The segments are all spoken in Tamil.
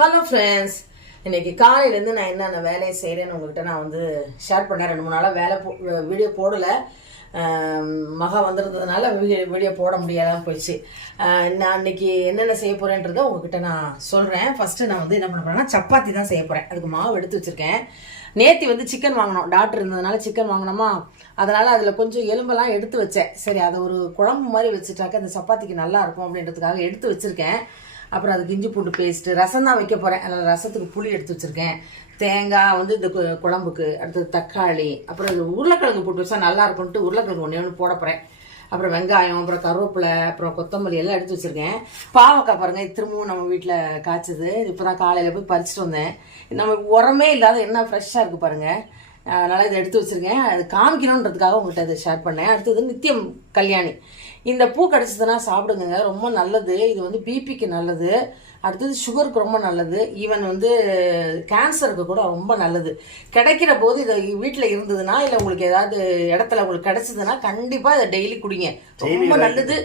ஹலோ ஃப்ரெண்ட்ஸ், இன்னைக்கு காலையிலேருந்து நான் என்னென்ன வேலையை செய்கிறேன்னு உங்கள்கிட்ட நான் வந்து ஷேர் பண்ணேன். 2-3 நாளாக வீடியோ போடலை. மகா வந்துருந்ததுனால வீடியோ போட முடியாதான் போயிடுச்சு. நான் இன்னைக்கு என்னென்ன செய்ய போகிறேன்றதை உங்ககிட்ட நான் சொல்கிறேன். ஃபஸ்ட்டு நான் வந்து என்ன பண்ண போகிறேன்னா சப்பாத்தி தான் செய்ய போகிறேன். அதுக்கு மாவு எடுத்து வச்சுருக்கேன். நேத்தி வந்து சிக்கன் வாங்கினோம், டாக்டர் இருந்ததுனால சிக்கன் வாங்கினோமா, அதனால் அதில் கொஞ்சம் எலும்பெல்லாம் எடுத்து வச்சேன். சரி, அதை ஒரு குழம்பு மாதிரி வச்சுட்டாக்க அந்த சப்பாத்திக்கு நல்லா இருக்கும் அப்படின்றதுக்காக எடுத்து வச்சுருக்கேன். அப்புறம் அதுக்கு இஞ்சி பூண்டு பேஸ்ட்டு, ரசம் தான் வைக்க போகிறேன். அதில் ரசத்துக்கு புளி எடுத்து வச்சுருக்கேன். தேங்காய் வந்து இந்த குழம்புக்கு, அடுத்தது தக்காளி, அப்புறம் அது உருளைக்கிழங்கு போட்டு வச்சா நல்லா இருக்கும்ட்டு உருளைக்கிழங்கு ஒன்று போட போகிறேன். அப்புறம் வெங்காயம், அப்புறம் கருவேப்பிலை, அப்புறம் கொத்தமல்லி எல்லாம் எடுத்து வச்சுருக்கேன். பாவக்காய் பாருங்கள், திரும்பவும் நம்ம வீட்டில் காய்ச்சது. இப்போ தான் காலையில் போய் பறிச்சுட்டு வந்தேன். நமக்கு உரமே இல்லாத என்ன ஃப்ரெஷ்ஷாக இருக்குது பாருங்கள். அதனால் இதை எடுத்து வச்சுருக்கேன். அது காமிக்கணுன்றதுக்காக உங்கள்கிட்ட இதை ஷேர் பண்ணேன். அடுத்தது நித்தியம் கல்யாணி. இந்த பூ கிடச்சதுன்னா சாப்பிடுங்க, ரொம்ப நல்லது. இது வந்து பிபிக்கு நல்லது. அடுத்தது சுகருக்கு ரொம்ப நல்லது. ஈவன் வந்து கேன்சருக்கு கூட ரொம்ப நல்லது. கிடைக்கிற போது இதை வீட்டில் இருந்ததுன்னா, இல்லை உங்களுக்கு ஏதாவது இடத்துல உங்களுக்கு கிடைச்சதுன்னா கண்டிப்பாக இதை டெய்லி குடிங்க. ரொம்ப நல்லது,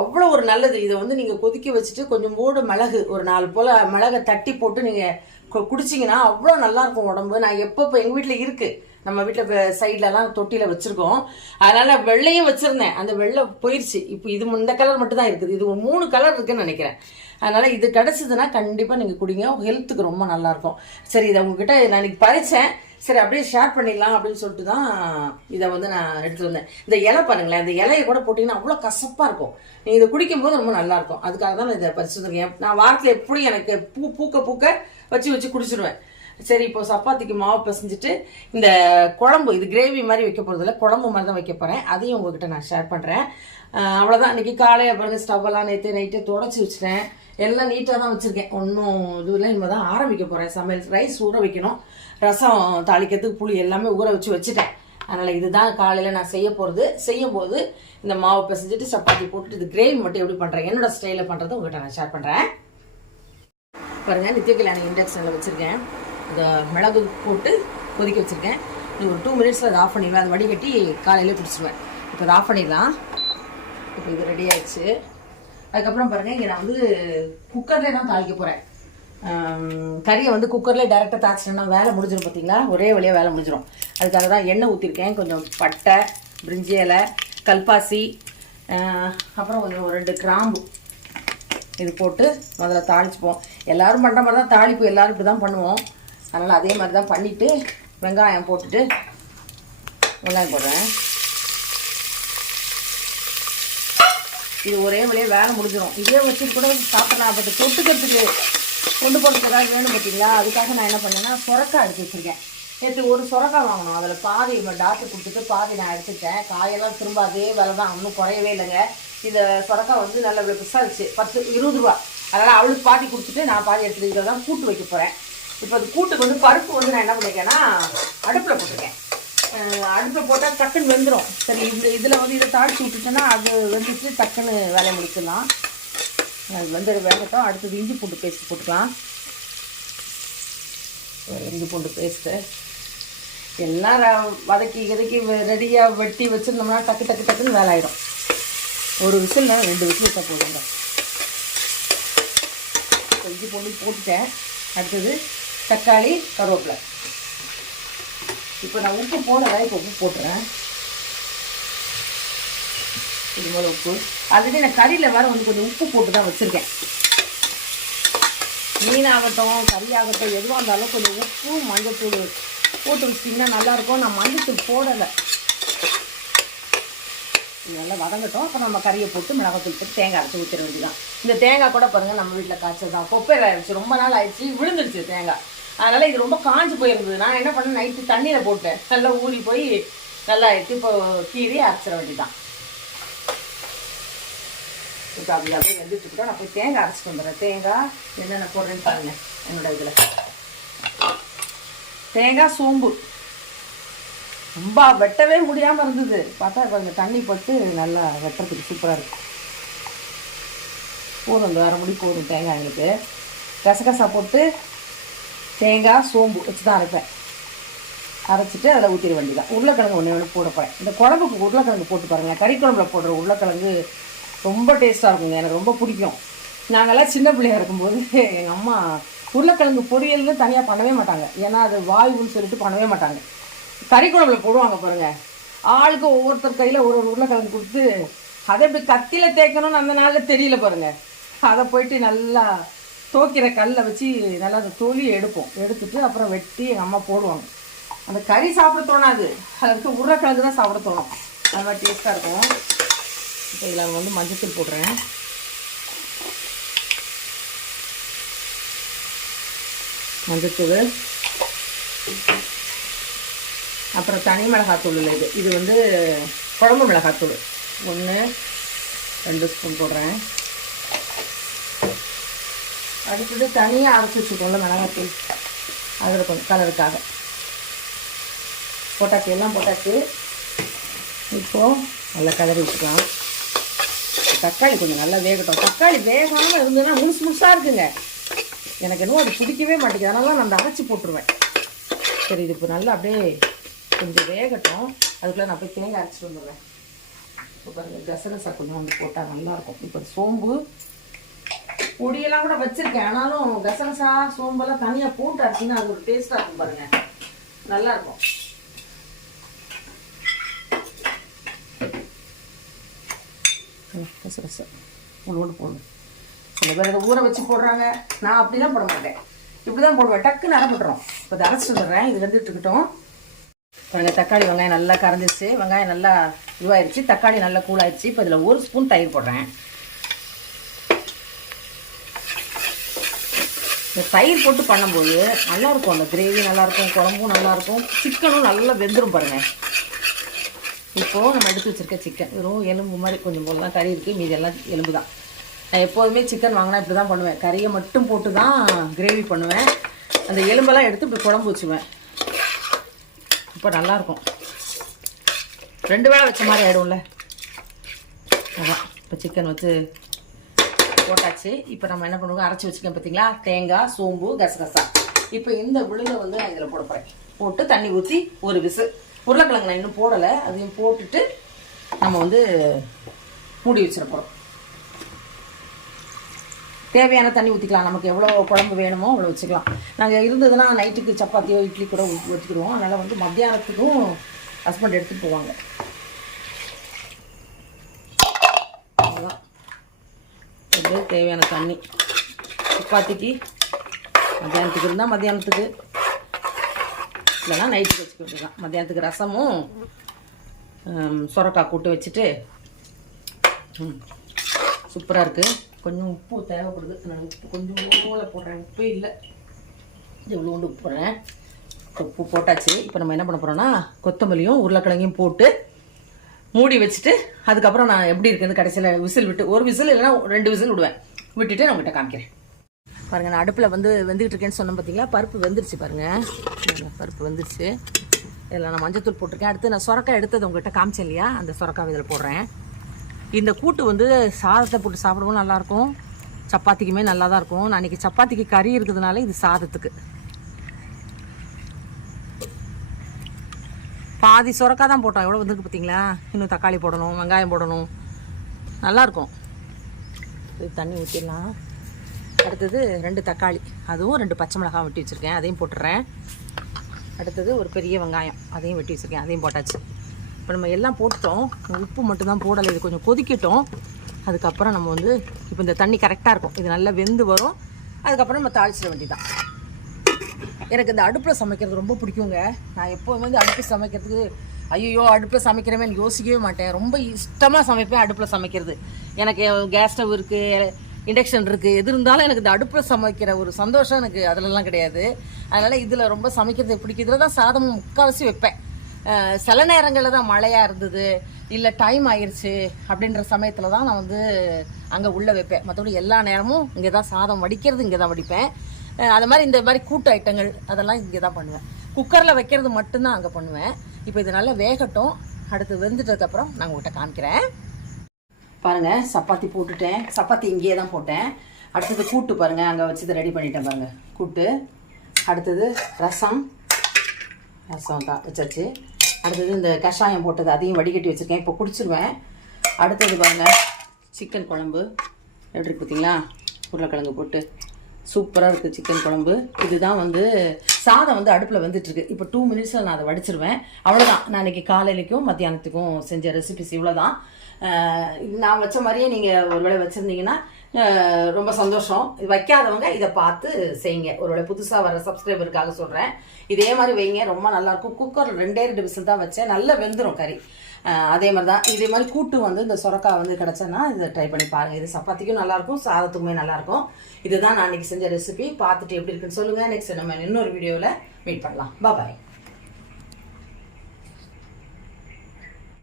அவ்வளோ ஒரு நல்லது. இதை வந்து நீங்கள் கொதிக்க வச்சுட்டு கொஞ்சம் மூடு மிளகு, ஒரு 4 போல் மிளகை தட்டி போட்டு நீங்கள் குடிச்சிங்கன்னா அவ்வளோ நல்லாயிருக்கும் உடம்பு. நான் எப்போ எங்கள் வீட்டில் இருக்குது, நம்ம வீட்டில் சைட்லலாம் தொட்டியில் வச்சுருக்கோம். அதனால் வெள்ளையும் வச்சுருந்தேன், அந்த வெள்ளை போயிடுச்சு. இப்போ இது இந்த கலர் மட்டும் தான் இருக்குது. இது ஒரு 3 கலர் இருக்குதுன்னு நினைக்கிறேன். அதனால் இது கிடச்சிதுன்னா கண்டிப்பாக நீங்கள் குடிங்க, ஹெல்த்துக்கு ரொம்ப நல்லாயிருக்கும். சரி, இதை உங்ககிட்ட நான் இன்னைக்கு பறித்தேன். சரி, அப்படியே ஷேர் பண்ணிடலாம் அப்படின்னு சொல்லிட்டு தான் இதை வந்து நான் எடுத்துகிட்டு வந்தேன். இந்த இலை பாருங்களேன், இந்த இலையை கூட போட்டிங்கன்னா அவ்வளோ கசப்பாக இருக்கும். நீங்கள் இதை குடிக்கும்போது ரொம்ப நல்லாயிருக்கும். அதுக்காக தான் நான் இதை பறிச்சு வந்துருக்கேன். நான் வாரத்தில் எப்படி எனக்கு பூக்க வச்சு குடிச்சிடுவேன். சரி, இப்போ சப்பாத்திக்கு மாவு பிசைஞ்சிட்டு இந்த குழம்பு, இது கிரேவி மாதிரி வைக்க போகிறதில்ல, குழம்பு மாதிரி தான் வைக்க போகிறேன். அதையும் உங்ககிட்ட நான் ஷேர் பண்ணுறேன். அவ்வளோதான். இன்றைக்கி காலையில் பாருங்கள், ஸ்டவ்வெல்லாம் நைட்டே தொடச்சி வச்சுட்டேன். எல்லாம் நீட்டாக தான் வச்சுருக்கேன். ஒன்றும் இதுவில் இனிமேல் தான் ஆரம்பிக்க போகிறேன் சமையல். ரைஸ் ஊற வைக்கணும், ரசம் தாளிக்கிறதுக்கு புளி எல்லாமே ஊற வச்சுட்டேன். அதனால் இதுதான் காலையில் நான் செய்ய போகிறது. செய்யும்போது இந்த மாவு பிசைஞ்சிட்டு சப்பாத்தி போட்டுட்டு இது கிரேவி மட்டும் எப்படி பண்ணுறேன், என்னோட ஸ்டைலில் பண்ணுறது உங்கள்கிட்ட நான் ஷேர் பண்ணுறேன். பாருங்கள், நித்திய கல்யாணி இண்டக்ஷனில் வச்சுருக்கேன். இந்த மிளகு போட்டு கொதிக்க வச்சுருக்கேன். இன்னும் ஒரு 2 மினிட்ஸில் அதை ஆஃப் பண்ணிடுவேன். அதை வடிகட்டி காலையிலே குடிச்சிடுவேன். இப்போ அதை ஆஃப் பண்ணிடலாம். இப்போ இது ரெடி ஆயிடுச்சு. அதுக்கப்புறம் பாருங்கள், இங்கே நான் வந்து குக்கர்லேயே தான் தாளிக்க போகிறேன். கறியை வந்து குக்கர்லேயே டேரெக்டாக தாளிச்சிட்டேன்னா வேலை முடிஞ்சிடும். பார்த்தீங்களா, ஒரே வழியாக வேலை முடிஞ்சிடும். அதுக்காக தான் எண்ணெய் ஊற்றிருக்கேன். கொஞ்சம் பட்டை, பிரிஞ்சி இலை, கல்பாசி, அப்புறம் கொஞ்சம் 2 கிராம்பு இது போட்டு முதல்ல தாளிச்சுப்போம். எல்லோரும் பண்ணுற மாதிரி தான் தாளிப்பு, எல்லோரும் இப்படி தான் பண்ணுவோம். அதனால் அதே மாதிரி தான் பண்ணிவிட்டு வெங்காயம் போட்டுட்டு வெங்காயம் போடுறேன். இது ஒரே வழியாக வேலை முடிஞ்சிடும். இதே வச்சுட்டு கூட சாப்பிட்லாம். பட் தொட்டுக்கிறதுக்கு கொண்டு போகிறதுக்கு ஏதாவது வேணும் பார்த்தீங்களா, அதுக்காக நான் என்ன பண்ணேன்னா சொரக்காய் எடுத்து வச்சுருக்கேன். நேற்று ஒரு சொரக்காய் வாங்கணும். அதில் பாதி டாக்டர் கொடுத்துட்டு பாதி நான் எடுத்துட்டேன். காயெல்லாம் திரும்ப அதே வேலை தான், ஒன்றும் குறையவே இல்லைங்க. இந்த சொரக்காய் வந்து நல்ல விசாரிச்சு 10-20 ரூபா. அதனால் அவளுக்கு பாதி கொடுத்துட்டு நான் பாதி எடுத்துகிட்டு தான் கூட்டு வைக்க போகிறேன். இப்போ அது கூட்டுக்கு வந்து பருப்பு வந்து நான் என்ன பண்ணியிருக்கேன்னா அடுப்பில் போட்டிருக்கேன். அடுப்பில் போட்டால் டக்குன்னு வெந்துடும். சரி, இதில் வந்து இதை தாளித்து விட்டுட்டோன்னா அது வெந்துட்டு டக்குன்னு வேலையை முடிச்சிடலாம். அது வந்து வேகட்டும். அடுத்தது இஞ்சி பூண்டு பேஸ்ட்டு போட்டுக்கலாம். இஞ்சி பூண்டு பேஸ்ட்டு எல்லாம் வதக்கி ரெடியாக வெட்டி வச்சுருந்தோம்னா டக்குன்னு வேலை ஆகிடும். ஒரு விசில் 2 விசில் வச்சா போதுங்க. இஞ்சி பூண்டு போட்டுட்டேன். அடுத்தது தக்காளி, கருவேப்பிலை. இப்போ நான் உப்பு போடலை, இப்போ உப்பு போட்டுறேன். இது போல் உப்பு. ஆல்ரெடி நான் கறியில் வேறு வந்து கொஞ்சம் உப்பு போட்டு தான் வச்சுருக்கேன். மீனாகட்டும் கறியாகட்டும் எதுவாக இருந்தாலும் கொஞ்சம் உப்பு மஞ்சத்தூள் போட்டு வச்சிட்டிங்கன்னா நல்லாயிருக்கும். நான் மஞ்சத்தூள் போடலை. நல்லா வதங்கட்டும். அப்புறம் நம்ம கறியை போட்டு மிளகாத்தூள் போட்டு தேங்காய் அரைச்சி ஊற்றிட வேண்டியதான். இந்த தேங்காய் கூட பாருங்கள், நம்ம வீட்டில் காய்ச்சல் தான். கொப்பையில் ஆயிடுச்சு, ரொம்ப நாள் ஆயிடுச்சு, விழுந்துருச்சு தேங்காய். அதனால் இது ரொம்ப காஞ்சி போயிருந்தது. நான் என்ன பண்ணேன், நைட்டு தண்ணியில் போட்டேன், நல்லா ஊறி போய் நல்லா ஆயிடுச்சு. இப்போ கீரி அரைச்சிட வேண்டியதான். இப்போ அப்படி அப்படியே வெந்துட்டுக்கிட்டோம். நான் போய் தேங்காய் அரைச்சிட்டு வந்துடுறேன். தேங்காய் என்னென்ன போடுறேன்னு பாருங்கள். என்னோட இதில் தேங்காய், சோம்பு ரொம்ப வெட்டவே முடியாமல் இருந்தது. பார்த்தா கொஞ்சம் தண்ணி போட்டு நல்லா வெட்டுறதுக்கு சூப்பராக இருக்கும். போதும், இந்த 1/2 முடி போதும் தேங்காய். எங்களுக்கு கசகசா போட்டு தேங்காய் சோம்பு வச்சு தான் அரைப்பேன். அரைச்சிட்டு அதில் ஊற்றிட வேண்டியதான். உருளைக்கிழங்கு ஒன்று போட போகிறேன். இந்த குழம்புக்கு உருளைக்கிழங்கு போட்டு பாருங்கள். கறி குழம்புல போடுற உருளைக்கிழங்கு ரொம்ப டேஸ்ட்டாக இருக்குங்க, எனக்கு ரொம்ப பிடிக்கும். நாங்கள்லாம் சின்ன பிள்ளையாக இருக்கும்போது எங்கள் அம்மா உருளைக்கிழங்கு பொரியல்னு தனியாக பண்ணவே மாட்டாங்க, ஏன்னா அது வாயுன்னு சொல்லிட்டு பண்ணவே மாட்டாங்க. கறி குழம்புல போடுவாங்க பாருங்கள், ஆளுக்கு ஒவ்வொருத்தர் கையில் ஒரு உருளைக்கிழங்கு கொடுத்து அதை இப்படி கத்தியில் தேய்க்கணும்னு அந்த நாளில் தெரியல பாருங்கள். அதை போயிட்டு நல்லா தோக்கிற கல்லை வச்சு நல்லா அந்த தொலி எடுத்துட்டு அப்புறம் வெட்டி எங்கள் அம்மா போடுவாங்க. அந்த கறி சாப்பிட தோணாது, அதுக்கு உருளைக்கிழங்கு தான் சாப்பிட தோணும். அது மாதிரி டேஸ்ட்டாக இருக்கும். இப்போ இதில் வந்து மஞ்சத்தூள் போடுறேன். மஞ்சத்தூள், அப்புறம் தனி மிளகாத்தூள் இல்லை, இது வந்து குழம்பு மிளகாத்தூள் 1-2 ஸ்பூன் போடுறேன். அடுத்தது தனியாக அரைச்சி வச்சுக்கோங்கள மிளகாத்தூள், அதில் கொஞ்சம் கலருக்காக போட்டாச்சு. எல்லாம் போட்டாச்சு. இப்போது நல்லா கலரி வச்சுக்கலாம். தக்காளி கொஞ்சம் நல்லா வேகட்டும். தக்காளி வேகாமல் இருந்ததுன்னா முழுசாக இருக்குங்க, எனக்கு இன்னும் அது பிடிக்கவே மாட்டேங்குது. அதனால நான் அந்த அரைச்சி போட்டுருவேன். சரி, இது இப்போ நல்லா அப்படியே கொஞ்சம் வேகட்டும். அதுக்குள்ளே நான் போய் தேங்காய் அரைச்சிட்டு வந்துடுவேன். இப்போ பாருங்கள், கசகசா கொஞ்சம் வந்து போட்டால் நல்லாயிருக்கும். இப்போ சோம்பு பொடியெல்லாம் கூட வச்சுருக்கேன், ஆனாலும் கசகசா சோம்பெல்லாம் தனியாக போட்டு அரைச்சிங்கன்னா அது ஒரு டேஸ்ட்டாக இருக்கும் பாருங்கள், நல்லாயிருக்கும். கசகசா உங்களோடு போடணும். சில பேர் அதை ஊற வச்சு போடுறாங்க, நான் அப்படி தான் போட மாட்டேன், இப்படி தான் போடுவேன். டக்குன்னு அரைப்பட்டுறோம். இப்போ அதை அரைச்சிட்டு வந்துடுறேன். இது வந்துட்டு இருக்கட்டும். பாருங்கள், தக்காளி வெங்காயம் நல்லா கரைஞ்சிச்சு, வெங்காயம் நல்லா இதுவாகிடுச்சு, தக்காளி நல்லா கூலாகிடுச்சு. இப்போ இதில் 1 ஸ்பூன் தயிர் போடுறேன். இந்த தயிர் போட்டு பண்ணும்போது நல்லாயிருக்கும், அந்த கிரேவி நல்லாயிருக்கும், குழம்பும் நல்லாயிருக்கும், சிக்கனும் நல்லா வெந்துடும் பாருங்கள். இப்போது நம்ம எடுத்து வச்சுருக்க சிக்கன் வெறும் எலும்பு மாதிரி கொஞ்சம் போல் தான் கறி இருக்குது, மீதி எல்லாம் எலும்பு தான். நான் எப்போதுமே சிக்கன் வாங்கினா இப்படி தான் பண்ணுவேன், கறியை மட்டும் போட்டு தான் கிரேவி பண்ணுவேன். அந்த எலும்பெல்லாம் எடுத்து இப்படி குழம்பு வச்சுவேன். இப்போ நல்லாயிருக்கும், 2 வேளை வச்ச மாதிரி ஆகிடும்ல. அதான் இப்போ சிக்கன் வச்சு போட்டாச்சு. இப்போ நம்ம என்ன பண்ணுவோம், அரைச்சி வச்சுக்கேன் பார்த்தீங்களா, தேங்காய், சோம்பு, கசகசா. இப்போ இந்த விழுதை வந்து நான் இதில் போட போகிறேன். போட்டு தண்ணி ஊற்றி 1 விசில். உருளைக்கிழங்கு நான் இன்னும் போடலை, அதையும் போட்டுட்டு நம்ம வந்து மூடி வச்சிட போகிறோம். தேவையான தண்ணி ஊற்றிக்கலாம், நமக்கு எவ்வளோ குழம்பு வேணுமோ அவ்வளோ வச்சுக்கலாம். நாங்கள் இருந்ததுன்னா நைட்டுக்கு சப்பாத்தியோ இட்லி கூட ஊற்றிக்கிடுவோம். அதனால் வந்து மத்தியானத்துக்கும் ஹஸ்பண்ட் எடுத்துகிட்டு போவாங்க. அதுதான் இது தேவையான தண்ணி. சப்பாத்திக்கு மத்தியானத்துக்கு இருந்தால் மத்தியானத்துக்கு, இல்லைனா நைட்டுக்கு வச்சுக்க வேண்டியதான். மத்தியானத்துக்கு ரசமும் சொரக்காய் கூட்டு வச்சுட்டு சூப்பராக இருக்குது. கொஞ்சம் உப்பு தேவைப்படுது, நான் உப்பு கொஞ்சம் போடுறேன். உப்பு இல்லை, இவ்வளோ உப்பு போடுறேன். உப்பு போட்டாச்சு. இப்போ நம்ம என்ன பண்ண போகிறோம்னா, கொத்தமல்லியும் உருளைக்கிழங்கையும் போட்டு மூடி வச்சுட்டு அதுக்கப்புறம் நான் எப்படி இருக்குன்னு கடைசியில் விசில் விட்டு, 1 விசில் இல்லைனா 2 விசில் விடுவேன். விட்டுட்டு நான் உங்கள்கிட்ட காமிக்கிறேன். பாருங்கள், நான் அடுப்பில் வந்து வெந்துக்கிட்டு இருக்கேன்னு சொன்னேன் பார்த்தீங்களா, பருப்பு வெந்துருச்சு பாருங்கள். பருப்பு வெந்துருச்சு. இதில் நான் மஞ்சத்தூள் போட்டிருக்கேன். அடுத்து நான் சொரக்காய் எடுத்தது உங்கள்கிட்ட காமிச்சேன் இல்லையா, அந்த சொரக்காய் இதில் போடுறேன். இந்த கூட்டு வந்து சாதத்தை போட்டு சாப்பிடவும் நல்லாயிருக்கும், சப்பாத்திக்குமே நல்லா தான் இருக்கும். நான் இன்றைக்கி சப்பாத்திக்கு கறி இருக்கிறதுனால இது சாதத்துக்கு. பாதி சொரக்காய் தான் போட்டோம், எவ்வளோ வந்துருக்கு பார்த்தீங்களா. இன்னும் தக்காளி போடணும், வெங்காயம் போடணும், நல்லாயிருக்கும். இது தண்ணி ஊற்றிடலாம். அடுத்தது 2 தக்காளி, அதுவும் 2 பச்சை மிளகாய் வெட்டி வச்சுருக்கேன், அதையும் போட்டுடுறேன். அடுத்தது ஒரு பெரிய வெங்காயம், அதையும் வெட்டி வச்சுருக்கேன், அதையும் போட்டாச்சு. இப்போ நம்ம எல்லாம் போட்டுட்டோம், உப்பு மட்டும்தான் போடலை. இது கொஞ்சம் கொதிக்கட்டும். அதுக்கப்புறம் நம்ம வந்து இப்போ இந்த தண்ணி கரெக்டாக இருக்கும், இது நல்லா வெந்து வரும். அதுக்கப்புறம் நம்ம தாளிச்சிட வேண்டியதான். எனக்கு இந்த அடுப்பில் சமைக்கிறது ரொம்ப பிடிக்குங்க. நான் எப்போதுமே வந்து அடுப்பில் சமைக்கிறதுக்கு ஐயோ அடுப்பில் சமைக்கிறவன் யோசிக்கவே மாட்டேன். ரொம்ப இஷ்டமாக சமைப்பேன் அடுப்பில் சமைக்கிறது. எனக்கு கேஸ் ஸ்டவ் இருக்குது, இண்டக்ஷன் இருக்குது, எது இருந்தாலும் எனக்கு இந்த அடுப்பில் சமைக்கிற ஒரு சந்தோஷம் எனக்கு அதிலலாம் கிடையாது. அதனால் இதில் ரொம்ப சமைக்கிறது பிடிக்கும். இதில் தான் சாதம் முக்கால்வாசி வைப்பேன். சில நேரங்களில் தான் மழையாக இருந்தது, இல்லை டைம் ஆயிடுச்சு அப்படின்ற சமயத்தில் தான் நான் வந்து அங்கே உள்ளே வைப்பேன். மற்றபடி எல்லா நேரமும் இங்கே தான் சாதம் வடிக்கிறது, இங்கே தான் வடிப்பேன். அது மாதிரி இந்த மாதிரி கூட்டு ஐட்டங்கள் அதெல்லாம் இங்கே தான் பண்ணுவேன். குக்கரில் வைக்கிறது மட்டும்தான் அங்கே பண்ணுவேன். இப்போ இது நல்லா வேகட்டும். அடுத்து வெந்துட்டதுக்கப்புறம் நான் உங்கள்கிட்ட காமிக்கிறேன். பாருங்கள், சப்பாத்தி போட்டுட்டேன். சப்பாத்தி இங்கேயே தான் போட்டேன். அடுத்தது கூட்டு பாருங்கள், அங்கே வச்சு ரெடி பண்ணிட்டேன் பாருங்கள் கூட்டு. அடுத்தது ரசம் தான் வச்சாச்சு. அடுத்தது இந்த கஷாயம் போட்டது அதையும் வடிகட்டி வச்சுருக்கேன், இப்போ குடிச்சிருவேன். அடுத்தது பாருங்கள் சிக்கன் குழம்பு எப்படி இருக்கு பார்த்தீங்களா, உருளைக்கிழங்கு போட்டு சூப்பராக இருக்குது சிக்கன் குழம்பு. இதுதான் வந்து சாதம் வந்து அடுப்பில் வந்துட்டுருக்கு. இப்போ 2 மினிட்ஸில் நான் அதை வடிச்சிருவேன். அவ்வளோதான். நான் இன்றைக்கி காலையிலைக்கும் மத்தியானத்துக்கும் செஞ்ச ரெசிபிஸ் இவ்வளோதான். நான் வச்ச மாதிரியே நீங்கள் ஒருவேளை வச்சுருந்தீங்கன்னா ரொம்ப சந்தோஷம். இது வைக்காதவங்க இதை பார்த்து செய்யுங்க. ஒருவேளை புதுசாக வர சப்ஸ்கிரைபருக்காக சொல்கிறேன். இதே மாதிரி வைங்க, ரொம்ப நல்லாயிருக்கும். குக்கரில் 2 விசில் தான் வச்சேன், நல்லா வெந்துடும் கறி. அதே மாதிரி தான் இதே மாதிரி கூட்டு வந்து இந்த சொரக்காய் வந்து கிடச்சேன்னா இதை ட்ரை பண்ணி பாருங்கள். இது சப்பாத்திக்கும் நல்லாயிருக்கும், சாதத்துக்குமே நல்லாயிருக்கும். இதுதான் நான் இன்றைக்கி செஞ்ச ரெசிபி. பார்த்துட்டு எப்படி இருக்குன்னு சொல்லுங்கள். நெக்ஸ்ட் நம்ம இன்னொரு வீடியோவில் மீட் பண்ணலாம். பாய்.